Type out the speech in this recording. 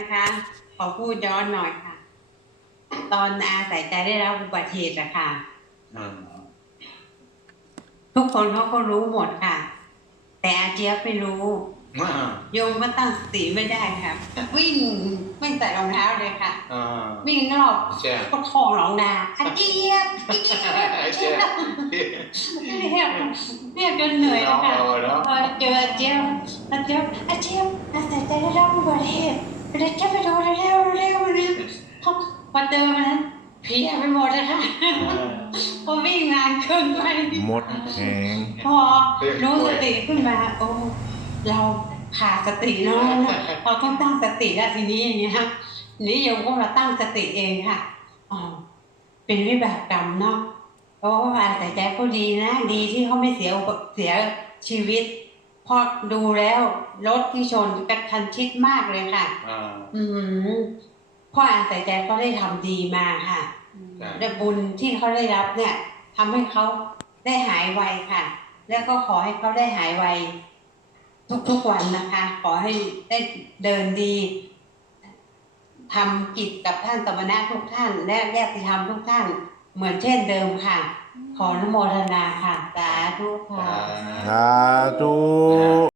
นะคะ ขอพูดย้อนหน่อยค่ะ ตอนอาใส่ใจได้รับอุบัติเหตุอะค่ะอ่าทุกคนเขาก็รู้หมดค่ะ แต่อาเจี๊ยบไม่รู้อ่าโยมก็ตั้งสติไม่ได้ค่ะวิ่งวิ่งใส่รองเท้าเลยค่ะอ่าวิ่งรอบใช่ก็คลองหนองนาอาเจี๊ยบอาเจี๊ยบอาเจี๊ยบเรียกเรียกจนเหนื่อยแล้วค่ะน้องเราเนอะพอเจออาเจี๊ยบอาเจี๊ยบอาเจี๊ยบอาใส่ใจได้รับอุบัติเหตุ เดี๋ยวจะไปดูเร็วเร็วเร็วเร็วพอพอเจอมันนั้นเพลียไปหมดเลยค่ะพอวิ่งงานครึ่งไปหมดแหงพอรู้สติขึ้นมาโอ้เราขาดสติเนาะเราต้องตั้งสติแล้วทีนี้อย่างเงี้ยครับนี่โยมก็มาตั้งสติเองค่ะอ๋อเป็นวิบากกรรมเนาะเพราะว่าแต่ใจเขาดีนะ ดีที่เขาไม่เสียอุปเสียชีวิตเพ อดูแล้วรถที่ชนกระทันชิดมากเลยค่ะ อ่าอืมเพ่ออาศัยใจเขาได้ทำดีมาค่ะใช่และบุญที่เขาได้รับเนี่ยทำให้เขาได้หายไวค่ะ แล้วก็ขอให้เขาได้หายไว ทุกๆวันนะคะ ขอให้ได้เดินดีทำกิจกับท่านสมณะทุกท่าน และญาติธรรมทุกท่าน เหมือนเช่นเดิมค่ะ ขออนุโมทนาค่ะ สาธุค่ะ สาธุ